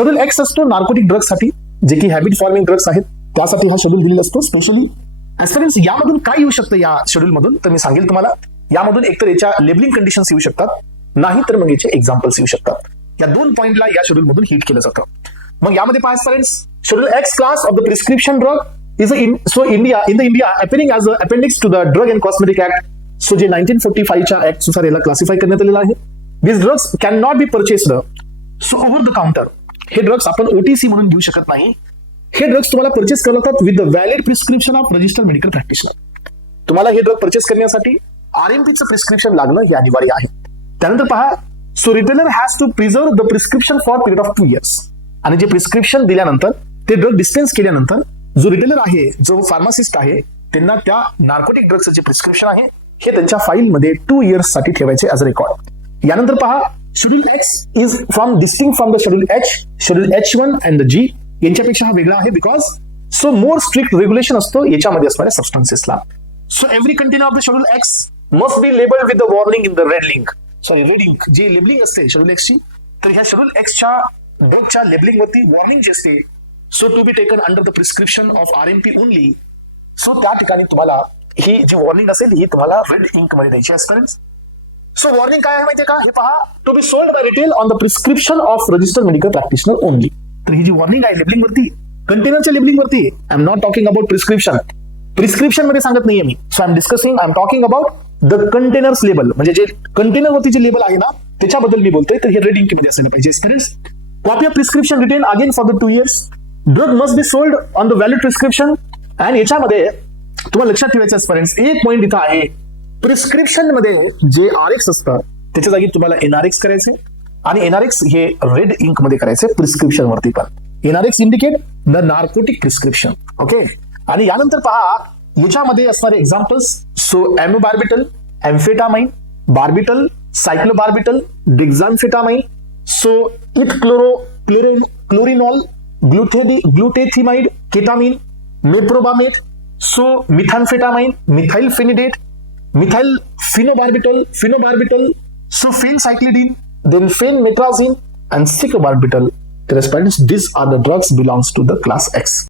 Schedule x असतो narcotic drugs साठी, जे की हॅबिट फॉर्मिंग ड्रग्स आहेत त्यासाठी हा शेड्यूल दिलेला असतो स्पेशली. ऍज यामधून काय येऊ शकतं या शेड्यूल मधून, तर मी सांगेल तुम्हाला. यामधून एकतर याच्या लेबलिंग कंडिशन्स येऊ शकतात, नाही तर मग याचे एक्झाम्पल्स येऊ शकतात. या दोन पॉइंटला या शेड्यूल मधून हिट केलं जातं. मग यामध्ये पहा friends, schedule X class of the prescription drug is in India appearing as a appendix to the drug and cosmetic act. So जे 1945च्या ऍक्ट नुसार याला क्लासिफाय करण्यात आलेलं आहे. This drugs can not be purchased so over the counter. हे drugs आपण OTC म्हणून घेऊ शकत नाही. हे ड्रग्स तुम्हाला परचेस करत होतात with the valid prescription of registered medical practitioner. तुम्हाला हे ड्रग परचेस करण्यासाठी आरएमपीचं प्रिस्क्रिप्शन लागणं हे अनिवार्य आहे. त्यानंतर पहा, so retailer has to preserve the prescription for period of 2 years. आणि जे प्रिस्क्रिप्शन दिल्यानंतर ते ड्रग डिस्पेन्स केल्यानंतर जो रिटेलर आहे, जो फार्मासिस्ट आहे, त्यांना त्या नार्कोटिक ड्रग्सचं जे प्रिस्क्रिप्शन आहे हे त्यांच्या फाईलमध्ये 2 years साठी ठेवायचे ॲज अ रेकॉर्ड. यानंतर पहा, schedule X is distinct from the schedule H. Schedule H1 and G यांच्यापेक्षा हा वेगळा आहे because so more strict regulation असतो याच्यामध्ये असणाऱ्या सबस्टन्सेसला. So every container of the schedule X must be labelled with the warning in the red link. Sorry, red link जी labelling असते शेड्यूल एक्सची, तर ह्या शेड्यूल एक्सच्या ड्रगच्या लेबलिंग वरती वॉर्निंग जी असते, so to be taken under the prescription of RMP only. So त्या ठिकाणी तुम्हाला ही जी वॉर्निंग असेल ही तुम्हाला रेड इंक मध्ये द्यायची असते. सो वॉर्निंग काय आहे माहितीये का, हे पहा, to be sold by retail on the prescription of registered medical practitioner only. तर ही जी वॉर्निंग आहे लेबलिंग वरती, कंटेनरच्या लेबलिंग वरती, I am not talking about prescription. Prescription मध्ये सांगत नाहीये मी. So I am discussing, I am talking about the containers label, म्हणजे जे कंटेनर वरती जे लेबल आहे ना त्याच्याबद्दल मी बोलतोय. तर हे रेड इंक मध्ये असायला पाहिजे. Friends, copy of prescription retain again for the 2 years. Drug must be sold on the valid prescription. आणि याच्यामध्ये तुम्हाला लक्षात ठेवायचं फ्रेंड्स, एक पॉईंट इथं आहे. प्रिस्क्रिप्शन मध्ये जे आरएक्स असतं त्याच्या जागी तुम्हाला एनआरएक्स करायचे, आणि एनआरएक्स हे रेड इंक मध्ये करायचे प्रिस्क्रिप्शन वरती. पण NRX indicate the narcotic prescription. Okay. आणि यानंतर पहा, याच्यामध्ये असणारे examples, so amobarbital, amphetamine, barbital, cyclobarbital, dexamphetamine, so chlorinol, glutethimide, ketamine, meprobamate, so methamphetamine, methylphenidate, methylphenobarbital, so phencyclidine, then phenmetrazine and cicobarbital. These are the drugs belongs to the class X.